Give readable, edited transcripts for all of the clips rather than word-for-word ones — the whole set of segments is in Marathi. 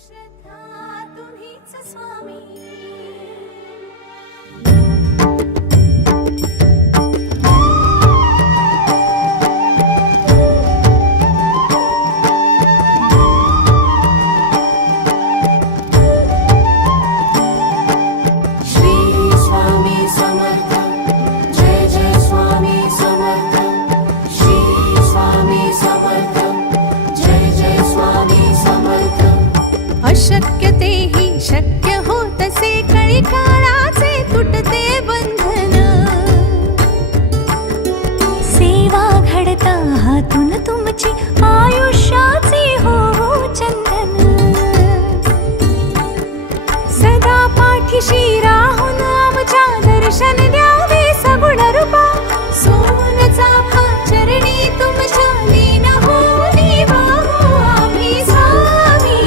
श्रद्धा तुम्हीच स्वामी। अशक्य तेही शक्य होतसे कळी काळाचे तुटते बंधन। सेवा घडता हातून तुमची आयुष्याचे हो चंदन। सदा पाठीशी राहून आमच्या दर्शन द्यावे सगुण रूपा। सोनचा चरणी तुमच्या लीन होऊनी वाहू आम्ही स्वामी।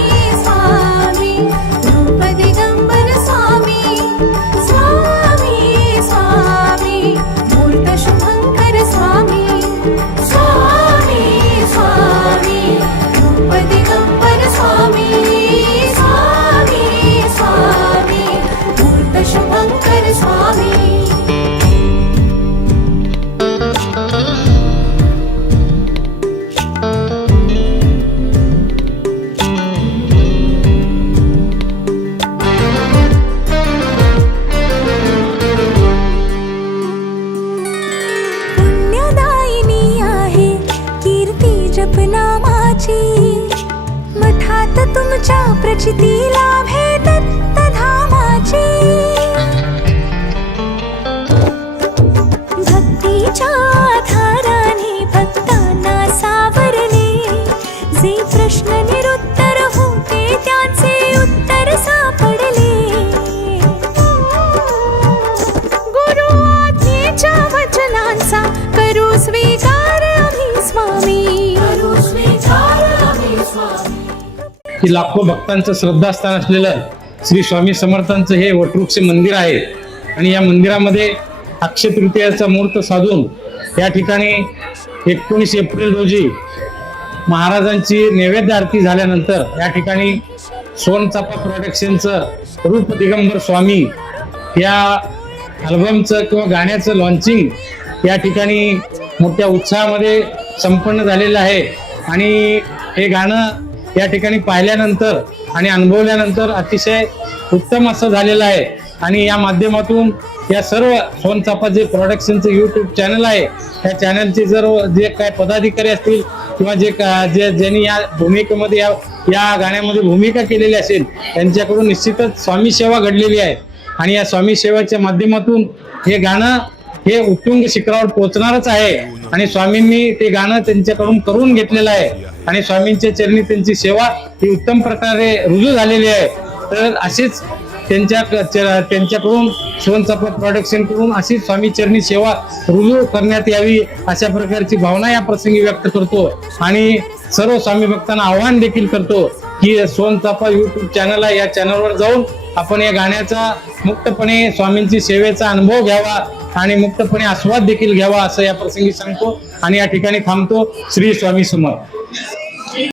मठात तुमच्या प्रचितीला भेटत धामाची। भक्तीच्या आधाराने भक्तांना सावरले। जे प्रश्न निरुत्तर होते त्याचे उत्तर सापडले। गुरु आज्ञेच्या वचनांचा करू स्वीकार आम्ही स्वामी। की लाखो भक्तांचं श्रद्धास्थान असलेलं श्री स्वामी समर्थांचं हे वटवृक्ष मंदिर आहे। आणि या मंदिरामध्ये अक्षय तृतीयाचा मुहूर्त साधून या ठिकाणी 19 एप्रिल रोजी महाराजांची नैवेद्य आरती झाल्यानंतर या ठिकाणी सोनचाफा प्रोडक्शनचं रूप दिगंबर स्वामी या अल्बमचं किंवा गाण्याचं लॉन्चिंग या ठिकाणी मोठ्या उत्साहामध्ये संपन्न झालेलं आहे। आणि हे गाणं या ठिकाणी पाहिल्यानंतर आणि अनुभवल्यानंतर अतिशय उत्तम असं झालेलं आहे। आणि या माध्यमातून या सर्व सोनचाफा जे प्रोडक्शनचं यूट्यूब चॅनल आहे त्या चॅनलचे जर जे काय पदाधिकारी असतील किंवा ज्यांनी या भूमिकेमध्ये या गाण्यामध्ये भूमिका केलेली असेल त्यांच्याकडून निश्चितच स्वामी सेवा घडलेली आहे। आणि या स्वामी सेवेच्या माध्यमातून हे गाणं हे उत्तुंग शिखरावर पोहोचणारच आहे। आणि स्वामींनी ते गाणं त्यांच्याकडून करून घेतलेलं आहे आणि स्वामींच्या चरणी त्यांची सेवा ही उत्तम प्रकारे रुजू झालेली आहे। तर अशीच त्यांच्याकडून सोनचाफा प्रोडक्शन कडून अशी स्वामी चरणी सेवा रुजू करण्यात यावी अशा प्रकारची भावना या प्रसंगी व्यक्त करतो। आणि सर्व स्वामी भक्तांना आवाहन देखील करतो की सोनचाफा यूट्यूब चॅनल आहे, या चॅनलवर जाऊन आपण या गाण्याचा मुक्तपणे स्वामींची सेवेचा अनुभव घ्यावा आणि मुक्तपणे आस्वाद देखील घ्यावा असं या प्रसंगी सांगतो आणि या ठिकाणी थांबतो। श्री स्वामी समर्थ।